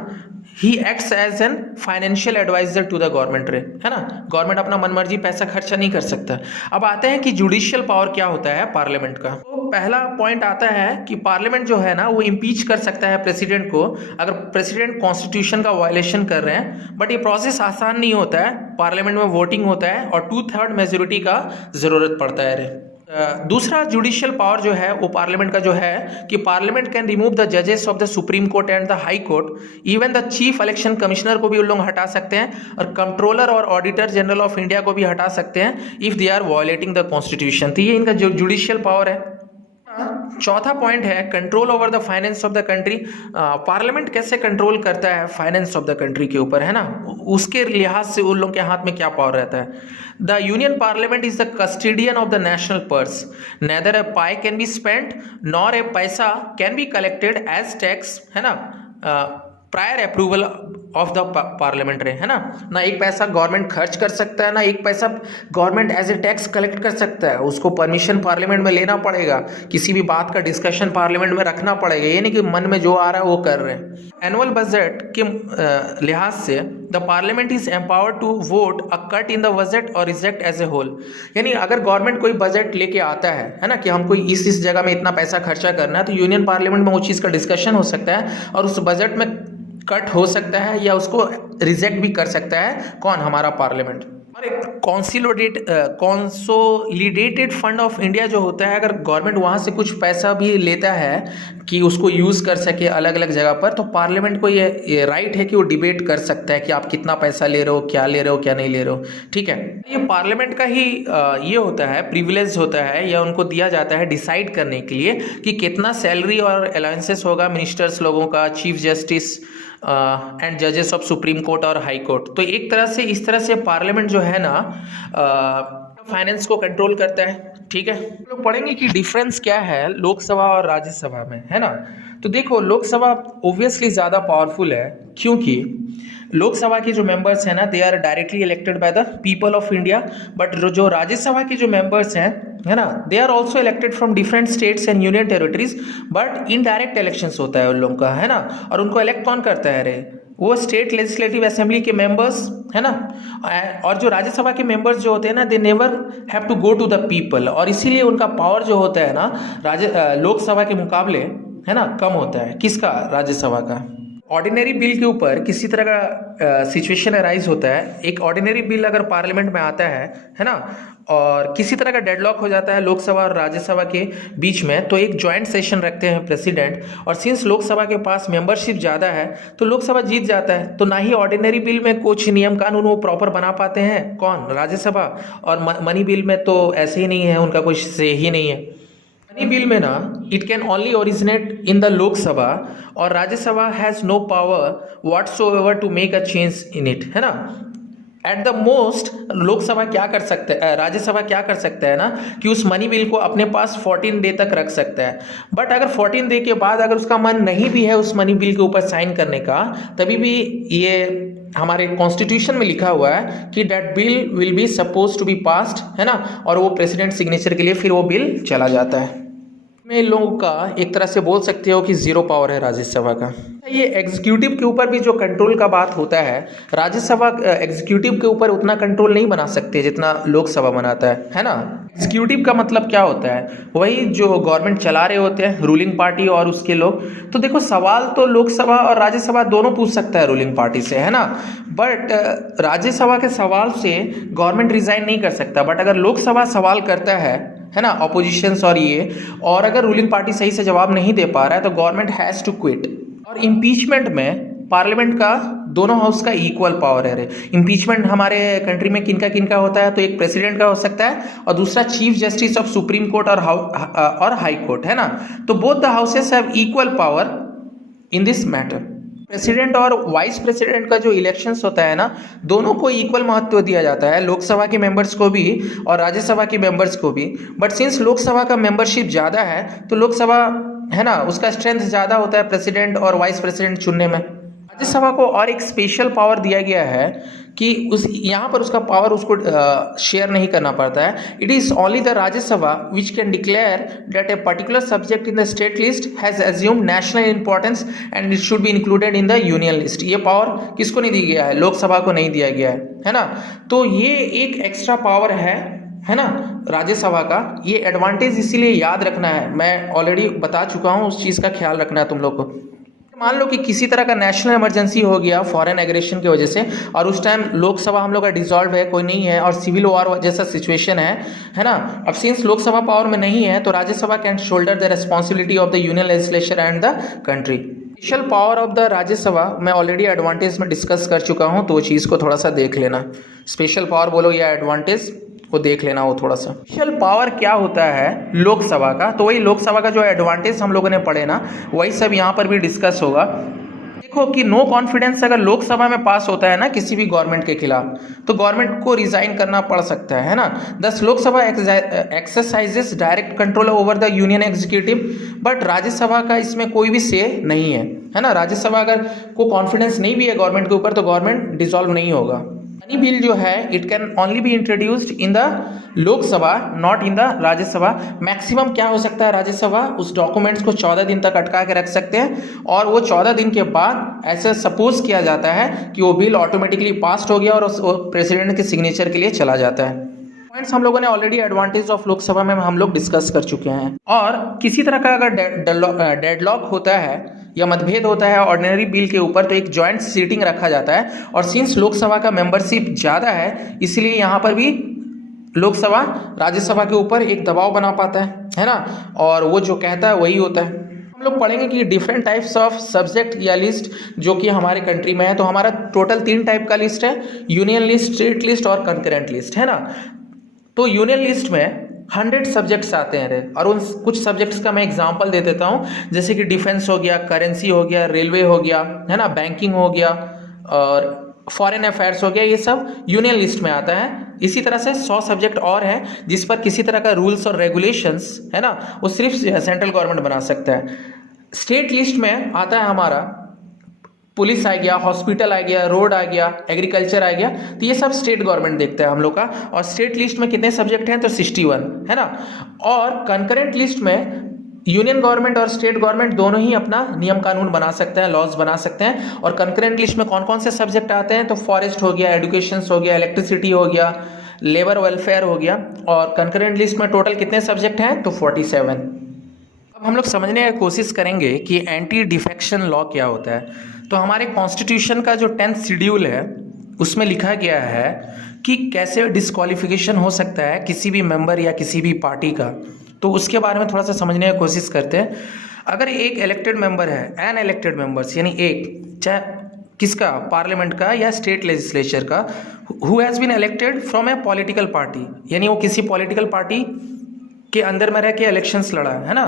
he acts as an financial adviser to the government, है ना। गवर्नमेंट अपना मनमर्जी पैसा खर्चा नहीं कर सकता। अब आते हैं कि जुडिशियल पावर क्या होता है पार्लियामेंट का। तो पहला पॉइंट आता है कि पार्लियामेंट जो है ना वो इम्पीच कर सकता है प्रेसिडेंट को अगर प्रेसिडेंट कॉन्स्टिट्यूशन का वायलेशन कर रहे हैं। बट ये प्रोसेस आसान नहीं होता है, पार्लियामेंट में वोटिंग होता है और 2/3 मेजोरिटी का जरूरत पड़ता है। दूसरा जुडिशियल पावर जो है वो पार्लियामेंट का जो है कि पार्लियामेंट कैन रिमूव द जजेस of the supreme court and the high court, even the chief election commissioner को भी उन लोग हटा सकते हैं और कंट्रोलर और ऑडिटर जनरल ऑफ इंडिया को भी हटा सकते हैं if they are violating the constitution. तो ये इनका जो जुडिशियल पावर है। चौथा पॉइंट है control over the finance of the country. Parliament कैसे कंट्रोल करता है फाइनेंस ऑफ द कंट्री के ऊपर, है ना, उसके लिहाज से उन लोगों के हाथ में क्या पावर रहता है। The union parliament is the custodian of the national purse, neither a pie can be spent nor a paisa can be collected as tax, है ना, prior approval of the parliament, है ना एक पैसा गवर्नमेंट खर्च कर सकता है, ना एक पैसा government as a tax collect कर सकता है। उसको परमिशन पार्लियामेंट में लेना पड़ेगा, किसी भी बात का डिस्कशन पार्लियामेंट में रखना पड़ेगा, ये नहीं कि मन में जो आ रहा है वो कर रहे हैं। एनुअल बजट के लिहाज से the parliament is empowered to vote a cut in the budget और रिजेक्ट एज ए होल। यानी अगर गवर्नमेंट कोई बजट लेके आता है ना, कि हमको इस जगह में इतना पैसा खर्चा करना है, तो यूनियन पार्लियामेंट में वो चीज़ का डिस्कशन हो सकता है और उस बजट में कट हो सकता है या उसको रिजेक्ट भी कर सकता है कौन, हमारा पार्लियामेंट। और एक कॉन्सोलिडेटेड फंड ऑफ इंडिया जो होता है, अगर गवर्नमेंट वहाँ से कुछ पैसा भी लेता है कि उसको यूज़ कर सके अलग अलग जगह पर, तो पार्लियामेंट को ये राइट है कि वो डिबेट कर सकता है कि आप कितना पैसा ले रहे हो, क्या ले रहे हो, क्या नहीं ले रहे हो, ठीक है। ये पार्लियामेंट का ही ये होता है, प्रिविलेज होता है या उनको दिया जाता है डिसाइड करने के लिए कि कितना सैलरी और अलाउंसेस होगा मिनिस्टर्स लोगों का, चीफ जस्टिस एंड जजेस ऑफ सुप्रीम कोर्ट और हाई कोर्ट। तो एक तरह से इस तरह से पार्लियामेंट जो है ना फाइनेंस को कंट्रोल करता है। ठीक है, हम लोग पढ़ेंगे कि डिफरेंस क्या है लोकसभा और राज्यसभा में, है ना। तो देखो, लोकसभा ओब्वियसली ज़्यादा पावरफुल है, क्योंकि लोकसभा के जो मेंबर्स हैं ना, they are directly elected by the people of India, but जो राज्यसभा के जो मेंबर्स हैं, है ना, they are also elected from different states and union territories, but indirect elections होता है उन लोगों का, है ना। और उनको इलेक्ट कौन करता है रे? वो स्टेट लेजिस्लेटिव असेंबली के मेंबर्स, है ना। और जो राज्यसभा के मेंबर्स जो होते हैं ना, they never have to go to the people, और इसीलिए उनका पावर जो होता है ना लोकसभा के मुकाबले, है ना, कम होता है। किसका? राज्यसभा का। ऑर्डिनरी बिल के ऊपर किसी तरह का सिचुएशन अराइज होता है, एक ऑर्डिनरी बिल अगर पार्लियामेंट में आता है ना, और किसी तरह का डेडलॉक हो जाता है लोकसभा और राज्यसभा के बीच में, तो एक जॉइंट सेशन रखते हैं प्रेसिडेंट, और सिंस लोकसभा के पास मेंबरशिप ज़्यादा है तो लोकसभा जीत जाता है। तो ना ही ऑर्डिनरी बिल में कुछ नियम कानून वो प्रॉपर बना पाते हैं, कौन? राज्यसभा। और मनी बिल में तो ऐसे ही नहीं है, उनका कुछ से ही नहीं है। मनी बिल में ना, it can only originate in the Lok Sabha, और Rajya Sabha has no power whatsoever to make a change in it, है ना। एट द मोस्ट लोकसभा क्या कर सकते हैं, राज्यसभा क्या कर सकता है ना, कि उस मनी बिल को अपने पास 14 डे तक रख सकता है। बट अगर 14 डे के बाद अगर उसका मन नहीं भी है उस मनी बिल के ऊपर साइन करने का, तभी भी ये हमारे कॉन्स्टिट्यूशन में लिखा हुआ है कि that bill will be suppose to be passed, है ना, और वो प्रेसिडेंट सिग्नेचर के लिए फिर वो बिल चला जाता है। में इन लोगों का एक तरह से बोल सकते हो कि जीरो पावर है राज्यसभा का। ये एग्जीक्यूटिव के ऊपर भी जो कंट्रोल का बात होता है, राज्यसभा एग्जीक्यूटिव के ऊपर उतना कंट्रोल नहीं बना सकते जितना लोकसभा बनाता है ना। एग्जीक्यूटिव का मतलब क्या होता है? वही जो गवर्नमेंट चला रहे होते हैं, रूलिंग पार्टी और उसके लोग। तो देखो, सवाल तो लोकसभा और राज्यसभा दोनों पूछ सकता है रूलिंग पार्टी से, है ना, बट राज्यसभा के सवाल से गवर्नमेंट रिजाइन नहीं कर सकता। बट अगर लोकसभा सवाल करता है ना, ऑपोजिशंस और ये, और अगर रूलिंग पार्टी सही से जवाब नहीं दे पा रहा है तो गवर्नमेंट हैज़ टू क्विट। और इम्पीचमेंट में पार्लियामेंट का दोनों हाउस का इक्वल पावर है। इम्पीचमेंट हमारे कंट्री में किनका किनका होता है? तो एक प्रेसिडेंट का हो सकता है और दूसरा chief justice of supreme court और हाई कोर्ट, है ना। तो both the houses have equal power in this matter. President और वाइस प्रेसिडेंट का जो इलेक्शंस होता है ना, दोनों को इक्वल महत्व दिया जाता है, लोकसभा के मेंबर्स को भी और राज्यसभा के मेंबर्स को भी। बट सिंस लोकसभा का मेंबरशिप ज़्यादा है तो लोकसभा, है ना, उसका स्ट्रेंथ ज़्यादा होता है प्रेसिडेंट और वाइस प्रेसिडेंट चुनने में। राज्यसभा को और एक स्पेशल पावर दिया गया है कि उस यहाँ पर उसका पावर उसको शेयर नहीं करना पड़ता है। It is only the Rajya Sabha which can declare that a particular subject in the state list has assume national importance and it should be included in the union list. ये पावर किसको नहीं दिया गया है? लोकसभा को नहीं दिया गया है ना। तो ये एक एक्स्ट्रा पावर है ना राज्यसभा का। ये एडवांटेज इसीलिए याद रखना है, मैं ऑलरेडी बता चुका हूँ, उस चीज़ का ख्याल रखना है तुम लोग को। मान लो कि किसी तरह का नेशनल इमरजेंसी हो गया फॉरेन एग्रेशन की वजह से, और उस टाइम लोकसभा हम लोग का डिसॉल्व है, कोई नहीं है, और सिविल वॉर जैसा सिचुएशन है ना। अब सिंस लोकसभा पावर में नहीं है तो Rajya Sabha can shoulder the responsibility of the union legislature and the country. Special power of the Rajya Sabha मैं ऑलरेडी एडवांटेज में डिस्कस कर चुका हूँ, तो वो चीज़ को थोड़ा सा देख लेना। स्पेशल पावर बोलो या एडवांटेज, वो देख लेना वो थोड़ा सा। स्पेशल पावर क्या होता है लोकसभा का? तो वही लोकसभा का जो एडवांटेज हम लोगों ने पढ़े ना, वही सब यहाँ पर भी डिस्कस होगा। देखो कि नो कॉन्फिडेंस अगर लोकसभा में पास होता है ना किसी भी गवर्नमेंट के खिलाफ, तो गवर्नमेंट को रिजाइन करना पड़ सकता है ना। दस Lok Sabha exercises direct control over the union executive, but Rajya Sabha का इसमें कोई भी से नहीं है ना। राज्यसभा अगर को कॉन्फिडेंस नहीं भी है गवर्नमेंट के ऊपर तो गवर्नमेंट डिसॉल्व नहीं होगा। मनी बिल जो है it can only be introduced in the Lok Sabha, not in the Rajya Sabha. Maximum क्या हो सकता है, राज्यसभा उस डॉक्यूमेंट्स को 14 दिन तक अटका के रख सकते हैं, और वो 14 दिन के बाद ऐसे सपोज किया जाता है कि वो बिल ऑटोमेटिकली पास्ड हो गया और उस प्रेसिडेंट के सिग्नेचर के लिए चला जाता है। पॉइंट्स हम लोगों ने ऑलरेडी एडवांटेज ऑफ लोकसभा में हम लोग डिस्कस कर चुके हैं। और किसी तरह का अगर डेडलॉक होता है या मतभेद होता है ऑर्डिनरी बिल के ऊपर, तो एक जॉइंट सीटिंग रखा जाता है, और सिंस लोकसभा का मेंबरशिप ज़्यादा है इसलिए यहाँ पर भी लोकसभा राज्यसभा के ऊपर एक दबाव बना पाता है ना, और वो जो कहता है वही होता है। हम लोग पढ़ेंगे कि डिफरेंट टाइप्स ऑफ सब्जेक्ट या लिस्ट जो कि हमारे कंट्री में है। तो हमारा टोटल 3 टाइप का लिस्ट है, यूनियन लिस्ट, स्टेट लिस्ट और कंकरेंट लिस्ट, है ना। तो यूनियन लिस्ट में 100 सब्जेक्ट्स आते हैं रे, और उन कुछ सब्जेक्ट्स का मैं एग्जांपल दे देता हूँ, जैसे कि डिफेंस हो गया, करेंसी हो गया, रेलवे हो गया, है ना, बैंकिंग हो गया, और फॉरेन अफेयर्स हो गया, ये सब यूनियन लिस्ट में आता है। इसी तरह से 100 सब्जेक्ट और हैं जिस पर किसी तरह का रूल्स और रेगुलेशंस है ना, वो सिर्फ सेंट्रल गवर्नमेंट बना सकता है। स्टेट लिस्ट में आता है हमारा पुलिस आ गया, हॉस्पिटल आ गया, रोड आ गया, एग्रीकल्चर आ गया, तो ये सब स्टेट गवर्नमेंट देखता है हम लोग का। और स्टेट लिस्ट में कितने सब्जेक्ट हैं, तो 61 है ना। और कंकरेंट लिस्ट में यूनियन गवर्नमेंट और स्टेट गवर्नमेंट दोनों ही अपना नियम कानून बना सकते हैं, लॉज बना सकते हैं। और कंकरेंट लिस्ट में कौन कौन से सब्जेक्ट आते हैं, तो फॉरेस्ट हो गया, एजुकेशन हो गया, इलेक्ट्रिसिटी हो गया, लेबर वेलफेयर हो गया। और कंकरेंट लिस्ट में टोटल कितने सब्जेक्ट हैं, तो 47। अब हम लोग समझने की कोशिश करेंगे कि एंटी डिफेक्शन लॉ क्या होता है। तो हमारे कॉन्स्टिट्यूशन का जो 10th शेड्यूल है उसमें लिखा गया है कि कैसे डिस्क्वालिफिकेशन हो सकता है किसी भी मेंबर या किसी भी पार्टी का। तो उसके बारे में थोड़ा सा समझने की कोशिश करते हैं। अगर एक इलेक्टेड मेंबर है, एन इलेक्टेड मेंबर्स यानी एक, चाहे किसका, पार्लियामेंट का या स्टेट लेजिस्लेचर का, who has been elected from a political party, यानी वो किसी पॉलिटिकल पार्टी के अंदर में रह के इलेक्शंस लड़ा है ना,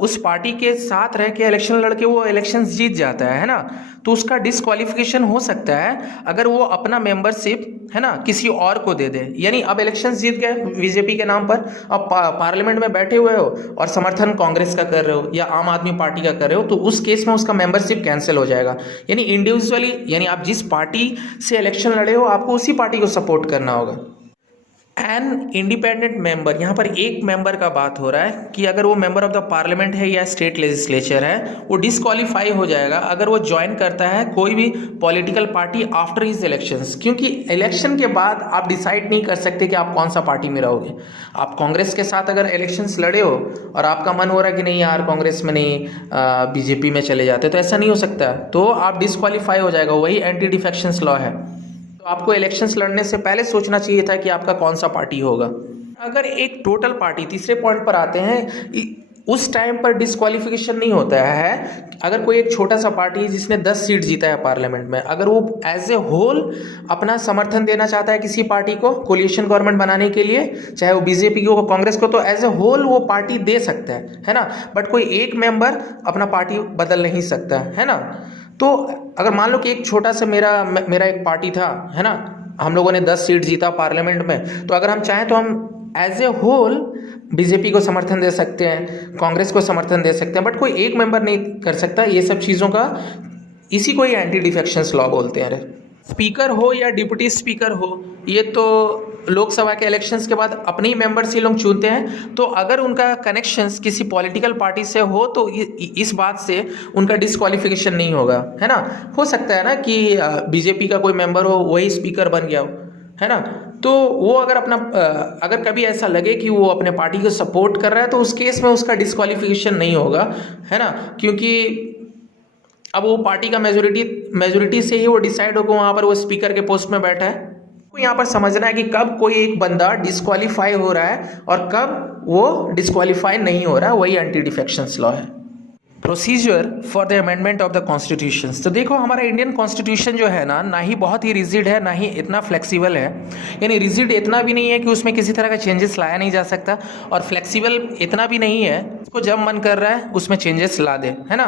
उस पार्टी के साथ रह के इलेक्शन लड़के वो इलेक्शंस जीत जाता है ना, तो उसका डिस्क्वालिफिकेशन हो सकता है अगर वो अपना मेंबरशिप है ना किसी और को दे दे। यानी अब इलेक्शंस जीत गए बीजेपी के नाम पर, अब पार्लियामेंट में बैठे हुए हो और समर्थन कांग्रेस का कर रहे हो या आम आदमी पार्टी का कर रहे हो, तो उस केस में उसका मेंबरशिप कैंसिल हो जाएगा। यानी इंडिविजुअली, यानी आप जिस पार्टी से इलेक्शन लड़े हो आपको उसी पार्टी को सपोर्ट करना होगा। एन इंडिपेंडेंट मेंबर, यहाँ पर एक मेंबर का बात हो रहा है कि अगर वो मेंबर ऑफ द पार्लियामेंट है या स्टेट लेजिस्लेचर है, वो डिस्क्वालीफाई हो जाएगा अगर वो ज्वाइन करता है कोई भी political party after his elections. क्योंकि इलेक्शन के बाद आप डिसाइड नहीं कर सकते कि आप कौन सा पार्टी में रहोगे। आप कांग्रेस के साथ अगर इलेक्शंस लड़े हो और आपका मन हो रहा है कि नहीं यार कांग्रेस में नहीं, बीजेपी में चले जाते, तो ऐसा नहीं हो सकता, तो आप डिस्क्वालीफाई हो जाएगा। वही एंटी डिफेक्शंस लॉ है। तो आपको इलेक्शंस लड़ने से पहले सोचना चाहिए था कि आपका कौन सा पार्टी होगा। अगर एक टोटल पार्टी, तीसरे पॉइंट पर आते हैं, उस टाइम पर डिस्क्वालिफिकेशन नहीं होता है। अगर कोई एक छोटा सा पार्टी है जिसने 10 सीट जीता है पार्लियामेंट में, अगर वो एज ए होल अपना समर्थन देना चाहता है किसी पार्टी को कोलिशन गवर्नमेंट बनाने के लिए, चाहे वो बीजेपी को, कांग्रेस को, तो एज ए होल वो पार्टी दे सकता है ना। बट कोई एक मेंबर अपना पार्टी बदल नहीं सकता है ना। तो अगर मान लो कि एक छोटा सा मेरा एक पार्टी था है ना, हम लोगों ने 10 सीट जीता पार्लियामेंट में, तो अगर हम चाहें तो हम एज ए होल बीजेपी को समर्थन दे सकते हैं, कांग्रेस को समर्थन दे सकते हैं, बट कोई एक मेंबर नहीं कर सकता ये सब चीज़ों का। इसी को ही एंटी डिफेक्शंस लॉ बोलते हैं। स्पीकर हो या डिप्टी स्पीकर हो, ये तो लोकसभा के इलेक्शंस के बाद अपने ही मेंबर्स ही लोग चुनते हैं। तो अगर उनका कनेक्शंस किसी पॉलिटिकल पार्टी से हो तो इस बात से उनका डिस्क्वालिफिकेशन नहीं होगा, है ना। हो सकता है ना कि बीजेपी का कोई मेंबर हो वही स्पीकर बन गया हो, है ना, तो वो अगर कभी ऐसा लगे कि वो अपने पार्टी को सपोर्ट कर रहा है तो उस केस में उसका डिस्क्वालिफिकेशन नहीं होगा, है ना। क्योंकि अब वो पार्टी का मेजोरिटी से ही वो डिसाइड होगा वहाँ पर वो स्पीकर के पोस्ट में बैठा है। तो यहाँ पर समझना है कि कब कोई एक बंदा डिस्क्वालीफाई हो रहा है और कब वो डिस्क्वालीफाई नहीं हो रहा है, वही एंटी डिफेक्शंस लॉ है। Procedure for the amendment of the constitution. तो देखो हमारा इंडियन कॉन्स्टिट्यूशन जो है ना ही बहुत ही रिजिड है, ना ही इतना फ्लेक्सिबल है। यानी रिजिड इतना भी नहीं है कि उसमें किसी तरह का चेंजेस लाया नहीं जा सकता, और फ्लेक्सिबल इतना भी नहीं है उसको जब मन कर रहा है उसमें चेंजेस ला दे, है ना।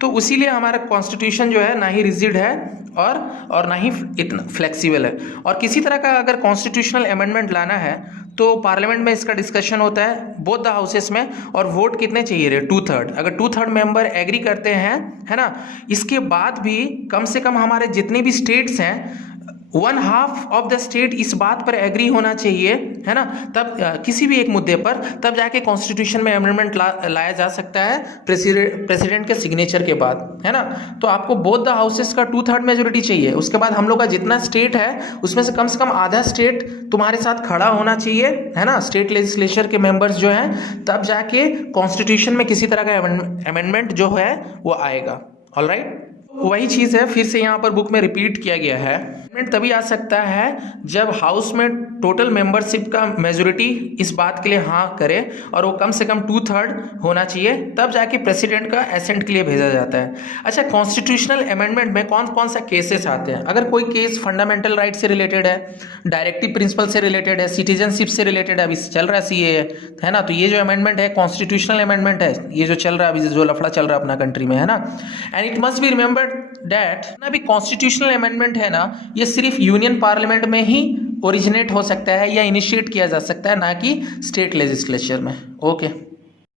तो इसीलिए हमारा कॉन्स्टिट्यूशन जो है ना ही रिजिड है और ना ही इतना फ्लेक्सिबल है। और किसी तरह का अगर कॉन्स्टिट्यूशनल अमेंडमेंट लाना है तो पार्लियामेंट में इसका डिस्कशन होता है बोथ द हाउसेस में, और वोट कितने चाहिए रे, 2/3। अगर 2/3 मेंबर एग्री करते हैं, है ना, इसके बाद भी कम से कम हमारे जितने भी स्टेट्स हैं 1/2 ऑफ द स्टेट इस बात पर एग्री होना चाहिए, है ना, तब किसी भी एक मुद्दे पर तब जाके कॉन्स्टिट्यूशन में अमेंडमेंट लाया जा सकता है प्रेसिडेंट के सिग्नेचर के बाद, है ना। तो आपको बोथ द हाउसेस का 2/3 मेजोरिटी चाहिए। उसके बाद हम लोग का जितना स्टेट है उसमें से कम आधा स्टेट तुम्हारे साथ खड़ा होना चाहिए, है ना, स्टेट लेजिस्लेचर के मेंबर्स जो हैं, तब जाके कॉन्स्टिट्यूशन में किसी तरह का अमेंडमेंट जो है वो आएगा। ऑलराइट, वही चीज़ है फिर से यहाँ पर बुक में रिपीट किया गया है अमेंडमेंट तभी आ सकता है जब हाउस में टोटल मेंबरशिप का मेजोरिटी इस बात के लिए हाँ करे और वो कम से कम 2/3 होना चाहिए, तब जाके प्रेसिडेंट का एसेंट के लिए भेजा जाता है। अच्छा, कॉन्स्टिट्यूशनल अमेंडमेंट में कौन कौन सा केसेस आते हैं? अगर कोई केस फंडामेंटल राइट से रिलेटेड है, डायरेक्टिव प्रिंसिपल से रिलेटेड है, सिटीजनशिप से रिलेटेड है, अभी चल रहा है सीएए, है ना, तो ये जो अमेंडमेंट है कॉन्स्टिट्यूशनल अमेंडमेंट है, ये जो चल रहा है अभी, जो लफड़ा चल रहा है अपना कंट्री में, है ना। And it must be remembered that ना भी कॉन्स्टिट्यूशनल अमेंडमेंट है ना, ये सिर्फ यूनियन पार्लियामेंट में ही ओरिजिनेट हो सकता है या इनिशिएट किया जा सकता है, ना कि स्टेट लेजिस्लेचर में। ओके।